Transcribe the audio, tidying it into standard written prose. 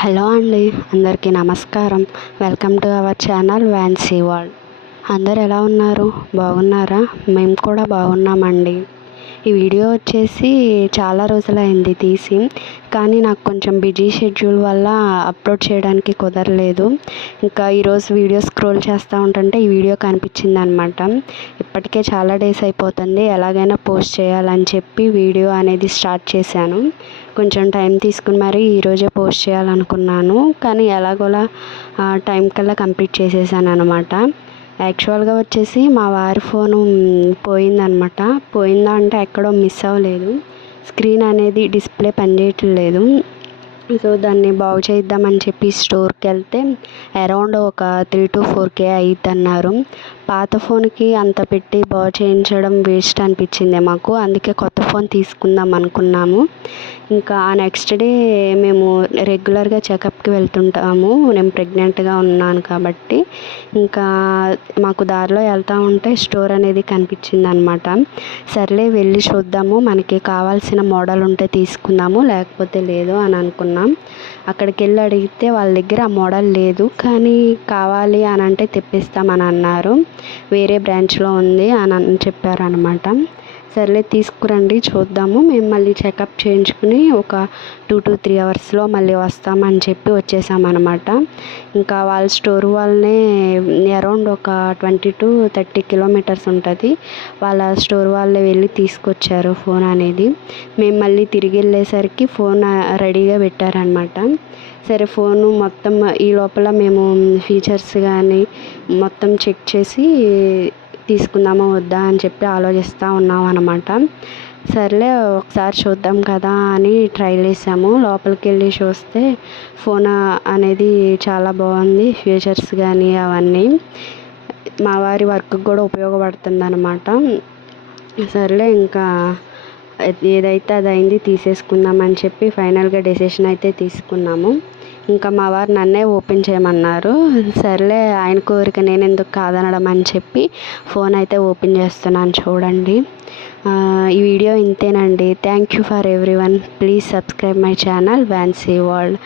Hello అండి, అందరికీ నమస్కారం. వెల్కమ్ టు అవర్ ఛానల్ వ్యాన్సీ వరల్డ్. అందరు ఎలా ఉన్నారు? బాగున్నారా? మేము కూడా బాగున్నామండి. ఈ వీడియో వచ్చేసి చాలా రోజులైంది తీసి, కానీ నాకు కొంచెం బిజీ షెడ్యూల్ వల్ల అప్లోడ్ చేయడానికి కుదరలేదు. ఇంకా ఈరోజు వీడియో స్క్రోల్ చేస్తూ ఉంటుంటే ఈ వీడియో కనిపించింది అనమాట. ఇప్పటికే చాలా డేస్ అయిపోతుంది, ఎలాగైనా పోస్ట్ చేయాలని చెప్పి వీడియో అనేది స్టార్ట్ చేశాను. కొంచెం టైం తీసుకుని మరి ఈరోజే పోస్ట్ చేయాలనుకున్నాను, కానీ ఎలాగోలా టైం కల్లా కంప్లీట్ చేసేసాను అనమాట. యాక్చువల్గా వచ్చేసి మా వారి ఫోను పోయిందనమాట. పోయిందా అంటే ఎక్కడో మిస్ అవ్వలేదు, స్క్రీన్ అనేది డిస్ప్లే పనిచేయట్లేదు. సో దాన్ని బాగు చేద్దామని చెప్పి స్టోర్కి వెళ్తే అరౌండ్ ఒక 3 to 4K అయ్యిద్ది అన్నారు. పాత ఫోన్కి అంత పెట్టి బాగు చేయించడం వేస్ట్ అనిపించింది మాకు. అందుకే కొత్త ఫోన్ తీసుకుందాం అనుకున్నాము. ఇంకా ఆ నెక్స్ట్ డే మేము రెగ్యులర్గా చెకప్కి వెళ్తుంటాము. నేను ప్రెగ్నెంట్గా ఉన్నాను కాబట్టి ఇంకా మాకు దారిలో వెళ్తూ ఉంటే స్టోర్ అనేది కనిపించింది అనమాట. సర్లే వెళ్ళి చూద్దాము, మనకి కావాల్సిన మోడల్ ఉంటే తీసుకుందాము, లేకపోతే లేదు అని అనుకున్నాం. అక్కడికి వెళ్ళి అడిగితే వాళ్ళ దగ్గర ఆ మోడల్ లేదు, కానీ కావాలి అని అంటే తెప్పిస్తామని అన్నారు. వేరే బ్రాంచ్లో ఉంది అని చెప్పారు అనమాట. సర్లే తీసుకురండి చూద్దాము, మేము మళ్ళీ చెకప్ చేయించుకుని ఒక 2 to 3 అవర్స్లో మళ్ళీ వస్తామని చెప్పి వచ్చేసామన్నమాట. ఇంకా వాళ్ళ స్టోర్ వాళ్ళనే అరౌండ్ ఒక 20 to 30 కిలోమీటర్స్ ఉంటుంది. వాళ్ళ స్టోర్ వాళ్ళే వెళ్ళి తీసుకొచ్చారు ఫోన్ అనేది. మేము మళ్ళీ తిరిగి వెళ్ళేసరికి ఫోన్ రెడీగా పెట్టారనమాట. సరే ఫోను మొత్తం ఈ లోపల మేము ఫీచర్స్ కానీ మొత్తం చెక్ చేసి తీసుకుందామా వద్దా అని చెప్పి ఆలోచిస్తూ ఉన్నాం అనమాట. సర్లే ఒకసారి చూద్దాం కదా అని ట్రై చేసాము. లోపలికి వెళ్ళి చూస్తే ఫోన్ అనేది చాలా బాగుంది, ఫీచర్స్ కానీ అవన్నీ మా వారి వర్క్కి కూడా ఉపయోగపడుతుంది అనమాట. సర్లే ఇంకా ఏదైతే అది అయింది, తీసేసుకుందామని చెప్పి ఫైనల్గా డెసిషన్ అయితే తీసుకున్నాము. ఇంకా మా వారు నన్నే ఓపెన్ చేయమన్నారు. సర్లే ఆయన కోరిక నేను ఎందుకు కాదనడం అని చెప్పి ఫోన్ అయితే ఓపెన్ చేస్తున్నాను చూడండి. ఈ వీడియో ఇంతేనండి. Thank you for everyone. Please subscribe my channel వ్యాన్సీ వరల్డ్.